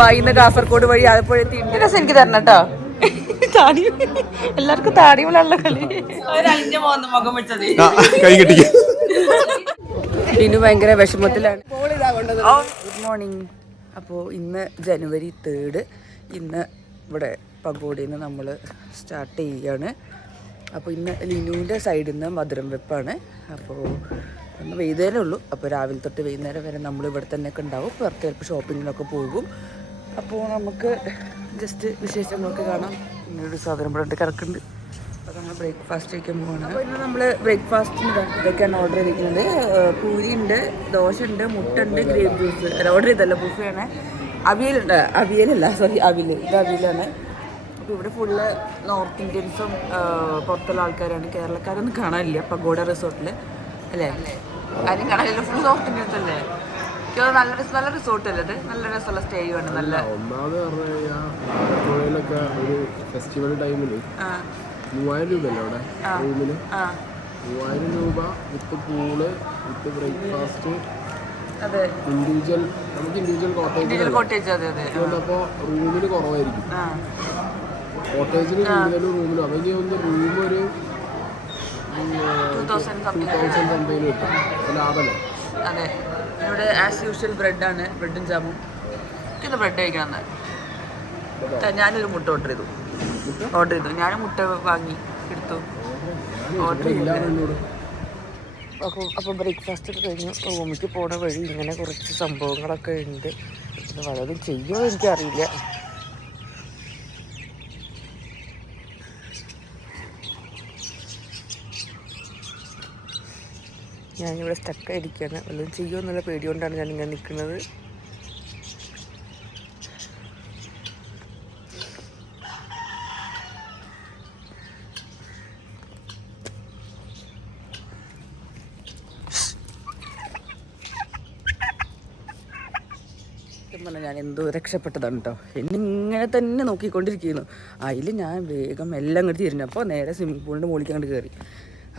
ദുബായിൽ നിന്ന് കാസർഗോഡ് വഴി ആലപ്പുഴ എത്തിയിട്ടുണ്ട്. രസം എനിക്ക് തരണം കേട്ടോ. താടി എല്ലാവർക്കും താടിയുള്ള കളി. മുഖം വെച്ചത് ഇനി ഭയങ്കര വിഷമത്തിലാണ്. Good morning. അപ്പോൾ ഇന്ന് ജനുവരി 3. ഇന്ന് ഇവിടെ പഗോഡിയിൽ നിന്ന് നമ്മൾ സ്റ്റാർട്ട് ചെയ്യുകയാണ്. അപ്പോൾ ഇന്ന് ലിനുവിൻ്റെ സൈഡിൽ നിന്ന് മധുരം വെപ്പാണ്. അപ്പോൾ ഒന്ന് വൈകുന്നേരമേ ഉള്ളൂ. അപ്പോൾ രാവിലെ തൊട്ട് വൈകുന്നേരം വരെ നമ്മൾ ഇവിടെ തന്നെയൊക്കെ ഉണ്ടാവും. പുറത്ത് ചിലപ്പോൾ ഷോപ്പിങ്ങിനൊക്കെ പോകും. അപ്പോൾ നമുക്ക് ജസ്റ്റ് വിശേഷങ്ങളൊക്കെ കാണാം. ഇങ്ങനൊരു സാധനം ഇവിടെ ഉണ്ട് കിടക്കുന്നുണ്ട്. അപ്പോൾ നമ്മൾ ബ്രേക്ക്ഫാസ്റ്റ് കഴിക്കാൻ പോവാണ്. അപ്പോൾ ഇന്ന് നമ്മൾ ബ്രേക്ക്ഫാസ്റ്റിന് ഇതൊക്കെയാണ് ഓർഡർ ചെയ്തിരിക്കുന്നത്. പൂരി ഉണ്ട്, ദോശ ഉണ്ട്, മുട്ട ഉണ്ട്, ഗ്രേപ്പ് ജ്യൂസ്. ഓർഡർ ചെയ്തല്ല, ബുഫയാണ്. അവിയലുണ്ട്, അവിയലല്ല സോറി അവിയൽ, ഇത് അവിയലാണ്. അപ്പോൾ ഇവിടെ ഫുള്ള് നോർത്ത് ഇന്ത്യൻസും പുറത്തുള്ള ആൾക്കാരാണ്. കേരളക്കാരൊന്നും കാണാനില്ല പഗോഡ റിസോർട്ടിൽ അല്ലേ? ആരും കാണാനില്ല, ഫുൾ നോർത്ത് ഇന്ത്യൻസ് അല്ലേ? നല്ല റിസോർട്ട് അല്ലേ ഇത്? നല്ല രസമുള്ള സ്റ്റേ ആണ്. നല്ല ഒന്നാമത് പറഞ്ഞു കഴിഞ്ഞാൽ ഒരു ഫെസ്റ്റിവൽ ടൈമിൽ 3000 രൂപയല്ലേ അവിടെ റൂമിന്? 3000 രൂപ വിത്ത് പൂള് വിത്ത് ബ്രേക്ക്ഫാസ്റ്റ്. അതെ, ഇൻഡിവിജ്വൽ നമുക്ക് ഇൻഡിവിജ്വൽ കോട്ടേജ്. അപ്പോൾ റൂമിന് കുറവായിരിക്കും. കോട്ടേജിന് കൂടുതലും റൂമിലും അപ്പം എനിക്ക് തോന്നുന്നു റൂം ഒരു 2000 സംതിങ് കിട്ടും. ലാഭമല്ലേ? അതെ. ഇവിടെ ആസ് യൂഷ്വൽ ബ്രെഡാണ്, ബ്രെഡും ജാമും. ഇന്ന് ബ്രെഡ് കഴിക്കണം. ഞാനൊരു മുട്ട ഓർഡർ ചെയ്തു. ഞാൻ മുട്ട വാങ്ങി എടുത്തു, ഓർഡർ ചെയ്തു. അപ്പോൾ ബ്രേക്ക്ഫാസ്റ്റ് ഒക്കെ കഴിഞ്ഞു. റൂമിലേക്ക് പോണ വഴി ഇങ്ങനെ കുറച്ച് സംഭവങ്ങളൊക്കെ ഉണ്ട്. ഇത് വല്ലതും ചെയ്യുമോ എനിക്കറിയില്ല. ഞാനിവിടെ സ്റ്റക്കായിരിക്കുകയാണ്. വല്ലതും ചെയ്യുമോ എന്നുള്ള പേടി കൊണ്ടാണ് ഞാനിങ്ങനെ നിൽക്കുന്നത്. ഞാൻ എന്തോ രക്ഷപ്പെട്ടതാണ് കേട്ടോ. എന്നിങ്ങനെ തന്നെ നോക്കിക്കൊണ്ടിരിക്കുന്നു. അതിൽ ഞാൻ വേഗം എല്ലാം അങ്ങോട്ട് തിരിഞ്ഞു. അപ്പോൾ നേരെ സ്വിമ്മിംഗ് പൂളിൻ്റെ മുകളിലേക്ക് അങ്ങോട്ട് കയറി.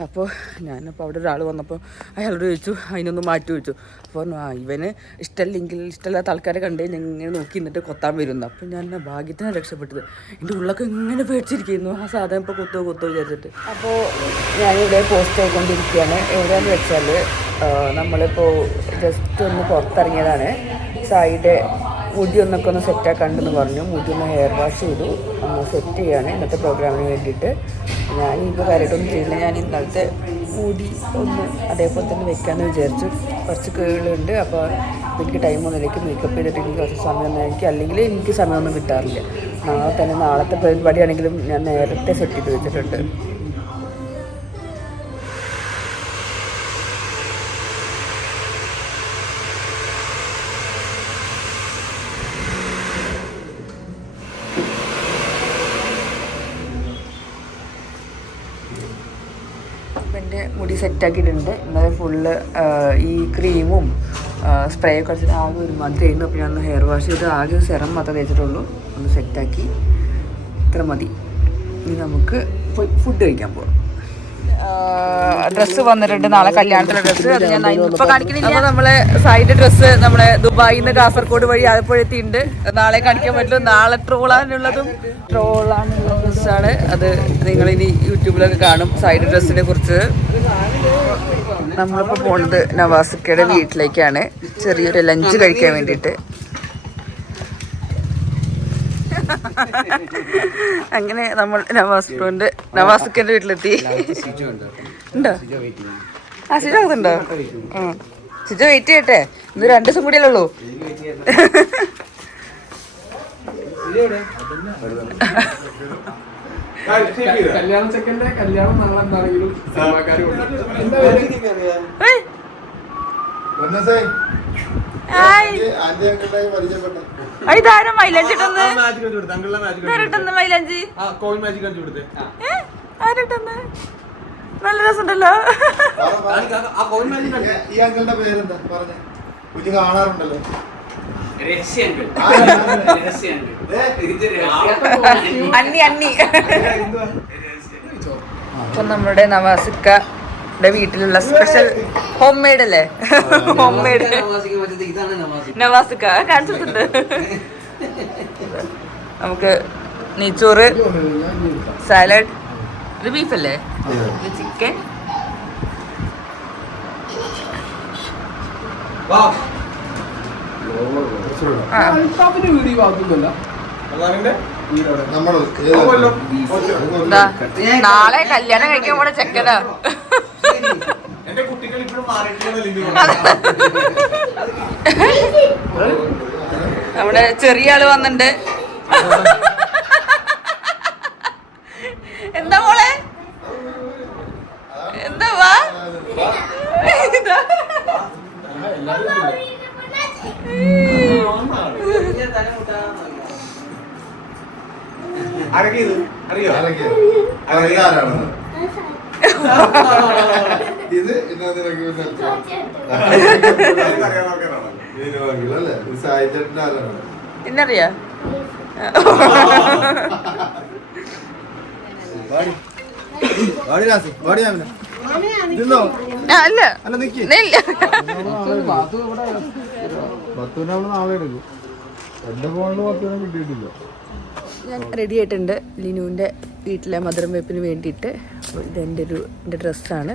അപ്പോൾ ഞാനപ്പോൾ അവിടെ ഒരാൾ വന്നപ്പോൾ അയാളോട് ചോദിച്ചു, അതിനൊന്ന് മാറ്റി ചോദിച്ചു. അപ്പോൾ ഇവന് ഇഷ്ടമില്ലാത്ത ആൾക്കാരെ കണ്ടേ ഞാൻ ഇങ്ങനെ നോക്കി നിന്നിട്ട് കൊത്താൻ വരുന്നു. അപ്പോൾ ഞാൻ ഭാഗ്യത്തിനാണ് രക്ഷപ്പെട്ടത്. എൻ്റെ ഉള്ളൊക്കെ ഇങ്ങനെ പേടിച്ചിരിക്കുന്നു. ആ സാധനം ഇപ്പോൾ കൊത്തോ വിചാരിച്ചിട്ട്. അപ്പോൾ ഞാനിവിടെ പോസ്റ്റ് ആയിക്കൊണ്ടിരിക്കുകയാണ്. എവിടെയാണെന്ന് വെച്ചാൽ നമ്മളിപ്പോൾ ജസ്റ്റ് ഒന്ന് പുറത്തിറങ്ങിയതാണ്. സൈഡ് മുടി ഒന്ന് സെറ്റാക്കാണ്ടെന്ന് പറഞ്ഞു. മുടി ഒന്ന് ഹെയർ വാഷ് ചെയ്തു, ഒന്ന് സെറ്റ് ചെയ്യാണ് ഇന്നത്തെ പ്രോഗ്രാമിന് വേണ്ടിയിട്ട്. ഞാനിപ്പോൾ കാര്യമായിട്ടൊന്നും ചെയ്യില്ല. ഞാൻ ഇന്നലത്തെ മുടി ഒന്ന് അതേപോലെ തന്നെ വെക്കാമെന്ന് വിചാരിച്ചു. കുറച്ച് കേളുണ്ട്. അപ്പോൾ എനിക്ക് ടൈമൊന്നുമില്ല. മേക്കപ്പ് ചെയ്തിട്ട് എനിക്ക് കുറച്ച് സമയമൊന്നും അല്ലെങ്കിൽ എനിക്ക് സമയമൊന്നും കിട്ടാറില്ല. നാളത്തെ പരിപാടിയാണെങ്കിലും ഞാൻ നേരത്തെ സെറ്റ് ചെയ്ത് വെച്ചിട്ടുണ്ട്. എൻ്റെ മുടി സെറ്റാക്കിയിട്ടുണ്ട്. ഇന്നലെ ഫുള്ള് ഈ ക്രീമും സ്പ്രേ ഒക്കെ അടിച്ചിട്ട് ആകെ ഒരുമാതിരി ആയിരുന്നു. അപ്പോൾ ഞാൻ ഹെയർ വാഷ് ചെയ്ത് ആകെ സെറം മാത്രമേ തേച്ചിട്ടുള്ളൂ. ഒന്ന് സെറ്റാക്കി, ഇത്ര മതി. ഇനി നമുക്ക് പോയി ഫുഡ് കഴിക്കാൻ പോകാം. ഡ്രസ്സ് വന്നിട്ടുണ്ട്, നാളെ കല്യാണത്തിലെ ഡ്രസ്സ്. അത് ഞാൻ ഇപ്പോൾ കാണിക്കുന്നില്ല. അപ്പോൾ നമ്മളെ സൈഡ് ഡ്രസ്സ് നമ്മളെ ദുബായിൽ നിന്ന് കാസർഗോഡ് വഴി ആലപ്പുഴ എത്തിയിട്ടുണ്ട്. നാളെ കാണിക്കാൻ പറ്റില്ല. നാളെ ട്രോളാനുള്ള ഡ്രസ്സാണ്. അത് നിങ്ങളിനി യൂട്യൂബിലൊക്കെ കാണും സൈഡ് ഡ്രസ്സിനെ കുറിച്ച്. നമ്മളിപ്പോൾ പോകുന്നത് നവാസിക്കയുടെ വീട്ടിലേക്കാണ്, ചെറിയൊരു ലഞ്ച് കഴിക്കാൻ വേണ്ടിയിട്ട്. അങ്ങനെ നമ്മൾ നവാസിക്കൻ്റെ വീട്ടിലെത്തി. ഉണ്ടോ? ആ സിജോ അതുണ്ടോ? സിജോ വെയിറ്റ് ചെയ്യട്ടെ. ഇന്ന് 2 ദിവസം കൂടിയല്ലേ ഉള്ളൂ. ഇതാരും മൈലാഞ്ചി മൈലാഞ്ചി ആരിട്ടെന്ന് നല്ല രസമുണ്ടല്ലോ. അന്നി അപ്പൊ നമ്മുടെ നവാസിക്കയുടെ വീട്ടിലുള്ള സ്പെഷ്യൽ ഹോം മെയ്ഡ് അല്ലേ? ഹോം മെയ്ഡ് നവാസിക്ക കാണിച്ചിട്ടുണ്ട്. നമുക്ക് നെയ്ച്ചോറ്, സാലഡ്, ഇത് ബീഫല്ലേ, ഇത് ചിക്കൻ, നാളെ കല്യാണം കഴിക്കാൻ പോണ ചെക്കനാ. നമ്മുടെ ചെറിയ ആള് വന്നിട്ടുണ്ട്. എന്താ മോളെ, എന്താ വാ, ഇത് എന്നറിയാ നാളെ എടുക്കും. എന്റെ ഫോണില് 10 കിട്ടിയിട്ടില്ല. ഞാൻ റെഡി ആയിട്ടുണ്ട് ലിനുവിൻ്റെ വീട്ടിലെ മധുരം വെപ്പിന് വേണ്ടിയിട്ട്. ഇതെൻ്റെ ഡ്രസ്സാണ്.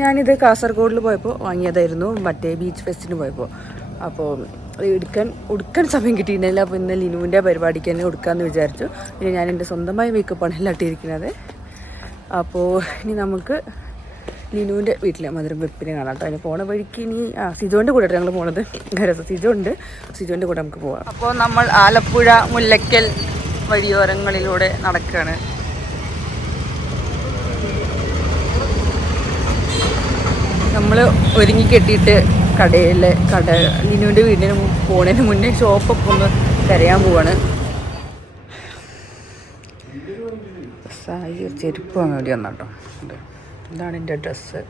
ഞാനിത് കാസർഗോഡിൽ പോയപ്പോൾ വാങ്ങിയതായിരുന്നു, മറ്റേ ബീച്ച് ഫെസ്റ്റിന് പോയപ്പോൾ. അപ്പോൾ അത് ഉടുക്കാൻ സമയം കിട്ടിയിട്ടുണ്ടായില്ല. അപ്പോൾ ഇന്ന് ലിനുവിൻ്റെ പരിപാടിക്ക് തന്നെ ഉടുക്കാമെന്ന് വിചാരിച്ചു. പിന്നെ ഞാൻ എൻ്റെ സ്വന്തമായ മേക്കപ്പാണ് എല്ലാം ഇട്ടിരിക്കുന്നത്. അപ്പോൾ ഇനി നമുക്ക് ലിനുവിൻ്റെ വീട്ടിലെ മധുരം വെപ്പിനെ കാണാം കേട്ടോ. അതിന് പോണ വഴിക്ക് ഇനി സിജോൻ്റെ കൂടെ ഞങ്ങൾ പോണത്. സിജോൻ്റെ കൂടെ നമുക്ക് പോവാം. അപ്പോൾ നമ്മൾ ആലപ്പുഴ മുല്ലക്കൽ വഴിയോരങ്ങളിലൂടെ നടക്കുകയാണ്. നമ്മൾ ഒരുങ്ങി കെട്ടിയിട്ട് ലിനുവിൻ്റെ വീടിന് പോണതിന് മുന്നേ ഷോപ്പൊക്കെ ഒന്ന് തിരയാൻ പോവാണ്. സായി ചെരുപ്പ് വാങ്ങാൻ വേണ്ടി വന്ന കേട്ടോ. ഇതാണ് എൻ്റെ ഡ്രസ്സ്.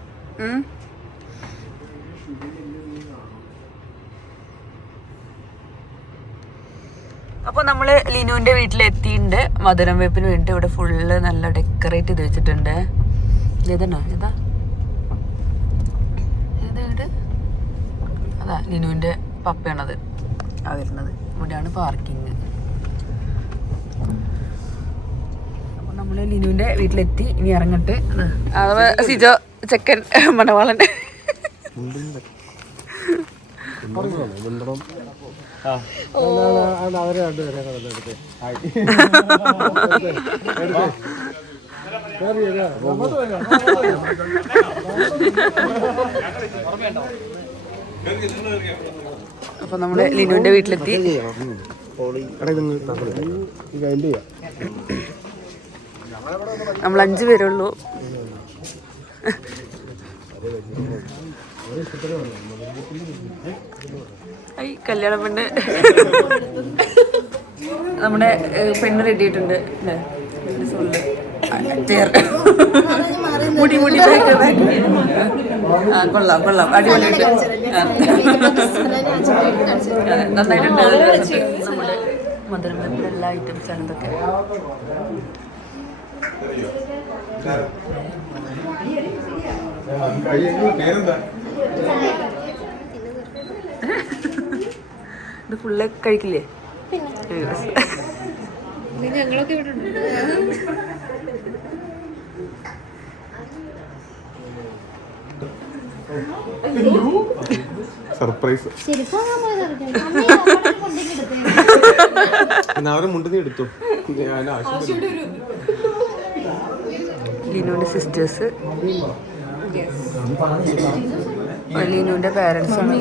അപ്പോൾ നമ്മൾ ലിനുവിൻ്റെ വീട്ടിലെത്തിയിട്ടുണ്ട്. മധുരം വെപ്പിന് വേണ്ടി ഇവിടെ ഫുള്ള് നല്ല ഡെക്കറേറ്റ് ചെയ്ത് വെച്ചിട്ടുണ്ട്. ഇതാണോ ഇതാ അതാ ലിനുവിൻ്റെ പപ്പയാണത് ആ വരുന്നത്. ഇവിടെയാണ് പാർക്കിങ്. അപ്പോൾ നമ്മൾ ലിനുവിൻ്റെ വീട്ടിലെത്തി. ഇനി ഇറങ്ങട്ടെ. അഥവാ സിജോ ചെക്കൻ മണവാളൻ. അപ്പൊ നമ്മള് ലിനുവിന്റെ വീട്ടിലെത്തി. നമ്മൾ 5 പേരുള്ളൂ. കല്യാണ പെണ്ണ് നമ്മുടെ പെണ്ണ് റെഡി ആയിട്ടുണ്ട്. മുടി കൊള്ളാം അടിപൊളിയായിട്ട് നന്നായിട്ടുണ്ട്. നമ്മുടെ മധുരം വെപ്പിലെ എല്ലാ ഐറ്റംസാണ് ഇതൊക്കെ. ഇത് ഫുള്ള് കഴിക്കില്ലേ? ഞങ്ങളൊക്കെ ഇവിടെ സർപ്രൈസ് അവരെ മുണ്ടെന്ന് എടുത്തു. ലിനുവിന്റെ സിസ്റ്റേഴ്സ്, ലിനുവിന്റെ പാരൻസ് ആണ്.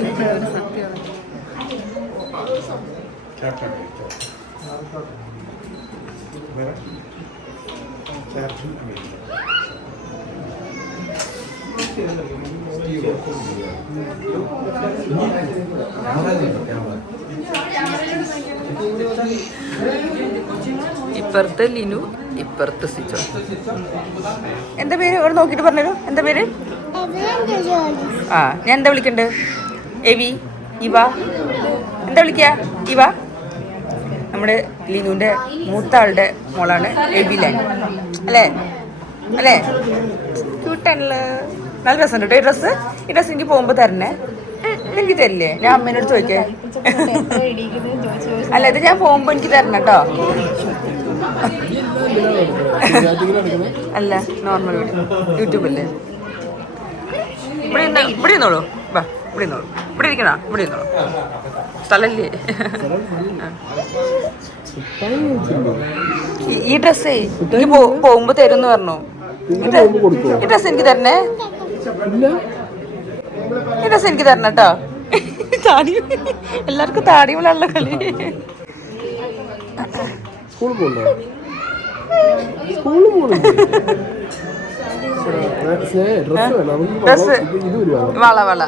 ഇപ്പുറത്ത് ലിനു, ഇപ്പുറത്ത് സിജോ. എന്താ പേര് ഇവിടെ നോക്കിട്ട് പറഞ്ഞോ. എന്താ പേര്? ഞാൻ എന്താ വിളിക്കണ്ടേ? എവി, ഇവ, എന്താ വിളിക്ക? ഇവ നമ്മുടെ ലിനുവിന്റെ മൂത്ത ആളുടെ മോളാണ് എബിലൻ. അല്ലേ? ക്യൂട്ടാണല്ലോ. നല്ല രസമുണ്ട് കേട്ടോ ഈ ഡ്രസ്സ്. ഈ ഡ്രസ്സ് എനിക്ക് പോകുമ്പോ തരണേ. എനിക്ക് തരില്ലേ? ഞാൻ അമ്മേനോട് ചോദിക്കേ. അല്ല ഇത് ഞാൻ പോകുമ്പോ എനിക്ക് തരണം കേട്ടോ. അല്ല നോർമൽ യൂട്യൂബല്ലേ. ഇവിടെ ഇരുന്നോളൂ. വാ ഇവിടെ ഇരുന്നോളൂ. ഇവിടെ ഇരിക്കണ ഇവിടെ ഇരുന്നോളൂ. സ്ഥലല്ലേ? ഈ ഡ്രസ്സേ എനിക്ക് പോകുമ്പോ തരുമെന്ന് പറഞ്ഞു. ഈ ഡ്രസ്സ് എനിക്ക് തരണേ. ഈ ഡ്രസ്സ് എനിക്ക് തരണം കേട്ടോ. താടി എല്ലാവർക്കും താടിയുമുള്ള കളി. വള വള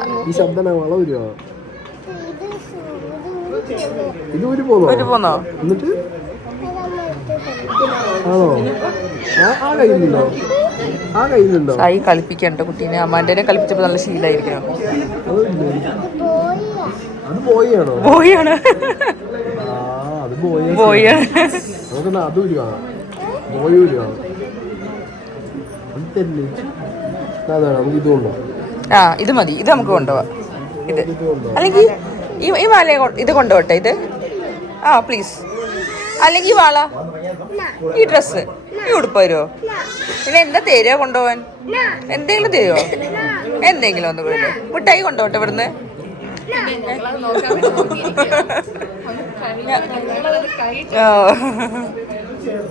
ഒരു പോന്നോ? എന്നിട്ട് ആണോ? ആ കയ്യിലുണ്ടോ? സായി കളിപ്പിക്കണ്ട കുട്ടീനെ. അമ്മാന്റെ കളിപ്പിച്ചപ്പോ നല്ല ശീലായിരിക്കണം. അത് ബോയിയാണോ? ബോയാണ്. അത് ബോയാണ്. നമുക്ക് അത് വരുവാണ്. ബോയ് വരുവാണ്. അത് തരില്ലേ? അതാണ് നമുക്ക് ഇത് കൊണ്ടോ? ആ ഇത് മതി. ഇത് നമുക്ക് കൊണ്ടുപോവാം. ഇത് അല്ലെങ്കിൽ ഈ മാല ഇത് കൊണ്ടുപോട്ടെ. ഇത് ആ പ്ലീസ്. അല്ലെങ്കിൽ വാള, ഈ ഡ്രസ്സ്, ഈ ഉടുപ്പ് വരുമോ? പിന്നെ എന്താ തരുക കൊണ്ടുപോവാൻ? എന്തെങ്കിലും തരുമോ? എന്തെങ്കിലും ഒന്ന് കൂടെ. മിഠായി കൊണ്ടുപോട്ടെ ഇവിടുന്ന്.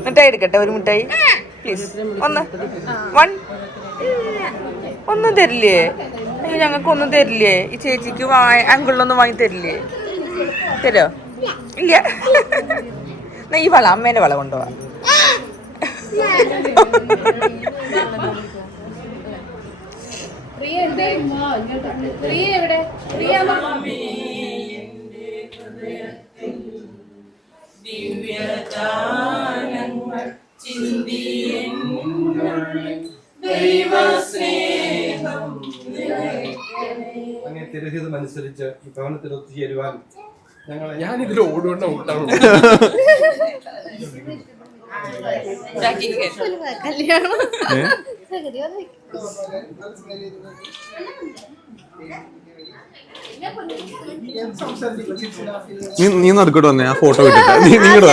മിഠായി എടുക്കട്ടെ ഒരു മിഠായി പ്ലീസ്. ഒന്നും തരില്ലേ? ഞങ്ങൾക്ക് ഒന്നും തരില്ലേ? ഈ ചേച്ചിക്ക് അങ്കിളിനൊന്നും വാങ്ങി തരില്ലേ? തരോ? ഇല്ല. ഈ വള അമ്മേന്റെ വള കൊണ്ടുപോവാ. അനുസരിച്ച് ഈ ഭവനത്തിൽ ഒത്തുചേരുവാൻ ഞാനിതിൽ ഓടുകൊണ്ട ഊട്ടാണ്. നീ നടക്കോട്ട് വന്നേ. ആ ഫോട്ടോ കിട്ടില്ല. നീങ്ങോട്ട്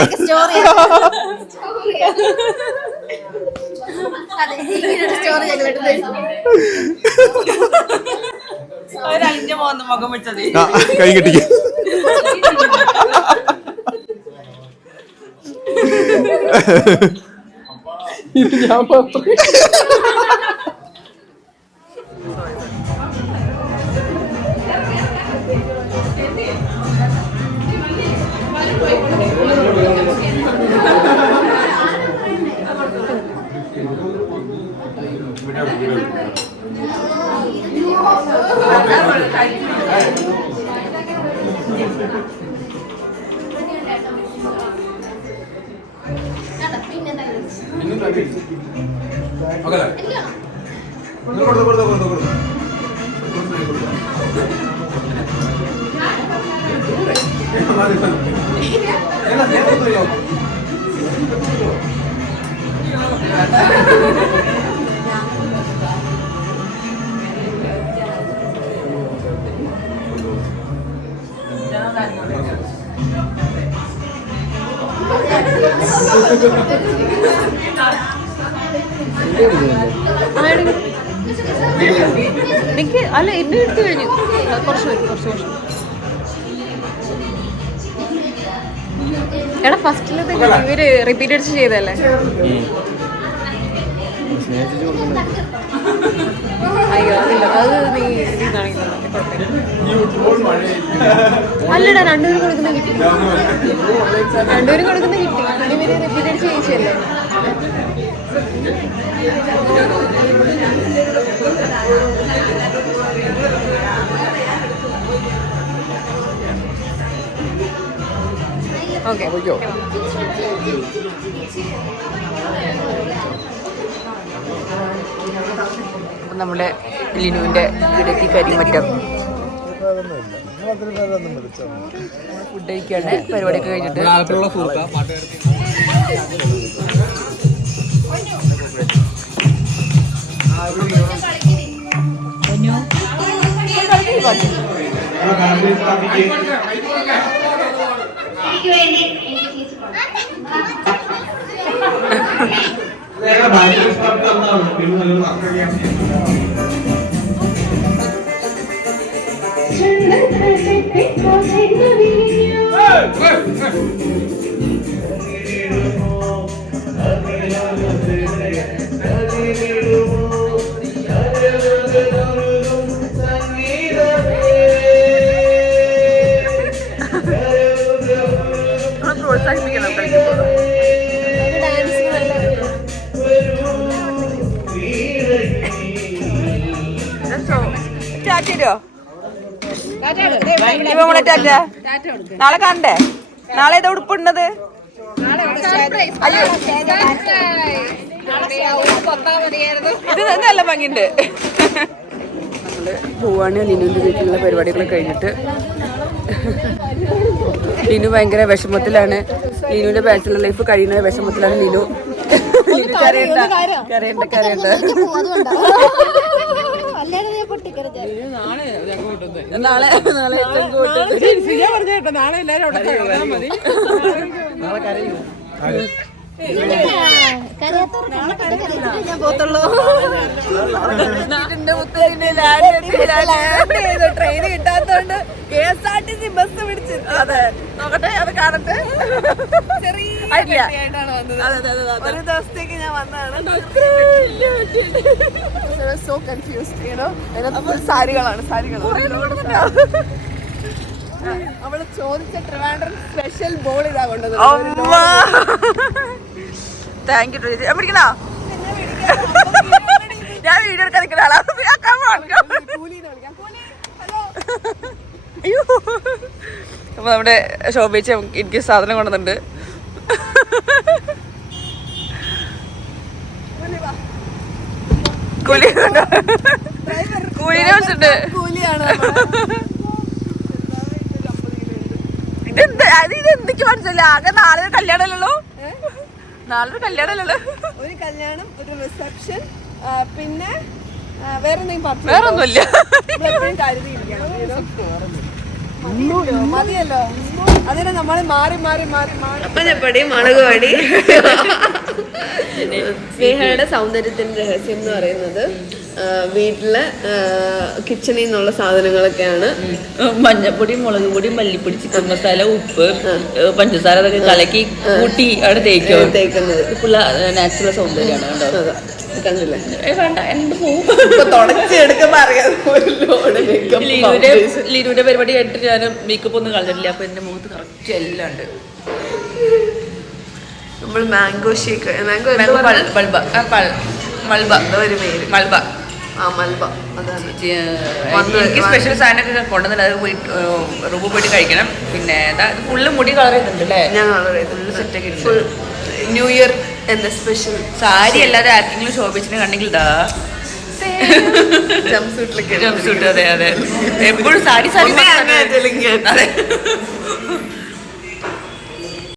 കൈ കെട്ടിക്ക. ഇത് ഞാൻ മാത്രം. അല്ല എന്നെ എടുത്തു കഴിഞ്ഞു. കുറച്ച് എടാ ഫസ്റ്റിലത്തെ ഇവര് റിപ്പീറ്റ് അടിച്ച് ചെയ്തല്ലേ? അയ്യോ അതില്ല, അത് നീ അല്ലടാ രണ്ടുപേരും കൊടുക്കുന്ന കിട്ടി. രണ്ടുപേരും കൊടുക്കുന്ന കിട്ടി. ഇവര് റിപ്പീറ്റ് അടിച്ച് ചെയ്യിച്ചല്ലേ? ഓക്കെ നമ്മുടെ ലിനുവിന്റെ ഇടയ്ക്ക് കരിമറ്റം ഫുഡ് കഴിക്കാണ്. പരിപാടിയൊക്കെ കഴിഞ്ഞിട്ട് പ്രോത്സാഹിപ്പിക്കണം കളിക്കുമ്പോൾ. നാളെ കാണണ്ടേ? നാളെ ഏതാ ഉടുപ്പുണ്ടത്? ഇത് നല്ല ഭംഗിയുണ്ട്. നമ്മള് പോവാണ് ലിനുവിന്റെ വീട്ടിലുള്ള പരിപാടികൾ കഴിഞ്ഞിട്ട്. ലിനു ഭയങ്കര വിഷമത്തിലാണ്. ലിനുവിന്റെ ബാച്ചിലർ ലൈഫ് കഴിയുന്ന വിഷമത്തിലാണ് ലിനു. കരയണ്ട കരയണ്ട കരയണ്ട. നാളെ നാളെ ട്രെയിന് കിട്ടാത്തോണ്ട് KSRTC ബസ് പിടിച്ച്. അതെ നോക്കട്ടെ, അത് കാണട്ടെ. ഒരു ദിവസത്തേക്ക് ഞാൻ വന്നതാണ്. സാരികളാണ് സാരികൾ. അവള് ചോദിച്ച ട്രിവാൻഡ്രം സ്പെഷ്യൽ ബോൾ ഇതാ കൊണ്ടത്. Thank you. പിടിക്കണോ? ഞാൻ വീഡിയോ എടുക്കാൻ നിൽക്കുന്ന ആളാ. അയ്യോ, അപ്പൊ നമ്മുടെ ശോഭിച്ച എനിക്ക് സാധനം കൊണ്ടുവന്നുണ്ട്. കൂലിനെ വെച്ചിട്ടുണ്ട്. ഇതെന്തൊക്കെ മനസ്സില്ല. ആകെ നാളെ കല്യാണമല്ലോ. നാളെ കല്യാണമല്ലോ. ഒരു കല്യാണം, ഒരു റിസപ്ഷൻ, പിന്നെ വേറൊന്നുമില്ല. മതിയല്ലോ. അതിനെ നമ്മൾ മാറി മാറി മാറി മാറി അപ്പനപ്പടി മുളകുപടി. സ്നേഹയുടെ സൗന്ദര്യത്തിന്റെ രഹസ്യം എന്ന് പറയുന്നത് വീട്ടിലെ കിച്ചണിൽ നിന്നുള്ള സാധനങ്ങളൊക്കെയാണ്. മഞ്ഞപ്പൊടി, മുളക് പൊടി, മല്ലിപ്പൊടി, ചിക്കൻ മസാല, ഉപ്പ്, പഞ്ചസാര അതൊക്കെ കലക്കി കൂട്ടി അവിടെ തേക്കുന്നത്. ഫുള്ള് നാച്ചുറൽ സൗന്ദര്യമാണ്. കണ്ടോ? കണ്ടില്ലേ? വേണ്ട, എന്ത് പോവും. തുടച്ചെടുക്കുമ്പോ അറിയാം. ലിനുവിന്റെ പരിപാടി കേട്ടിട്ട് ഞാൻ മേക്കപ്പ് ഒന്നും കളഞ്ഞിട്ടില്ല. അപ്പൊ എന്റെ മുഖത്ത് കറക്റ്റ് എല്ലാം ഉണ്ട്. നമ്മൾ മാംഗോ ഷേക്ക്, മൽബ എനിക്ക് സ്പെഷ്യൽ സാധനമൊക്കെ കൊണ്ടുവന്നില്ല. അത് പോയി റൂമിൽ പോയിട്ട് കഴിക്കണം. പിന്നെ ഫുള്ള് മുടി കളർ ചെയ്തിട്ടുണ്ട് അല്ലേ? ഞാൻ കളർ ചെയ്തിട്ടുണ്ട്. സെറ്റ് ന്യൂ ഇയർ എന്താ സ്പെഷ്യൽ സാരി അല്ലാതെ ആർക്കെങ്കിലും ശോഭിച്ചിട്ട് കണ്ടെങ്കിൽ ഇതാ ജംസൂട്ടിലൊക്കെ. ജംസൂട്ട്. അതെ അതെ, എപ്പോഴും സാരി സാരി. അതെ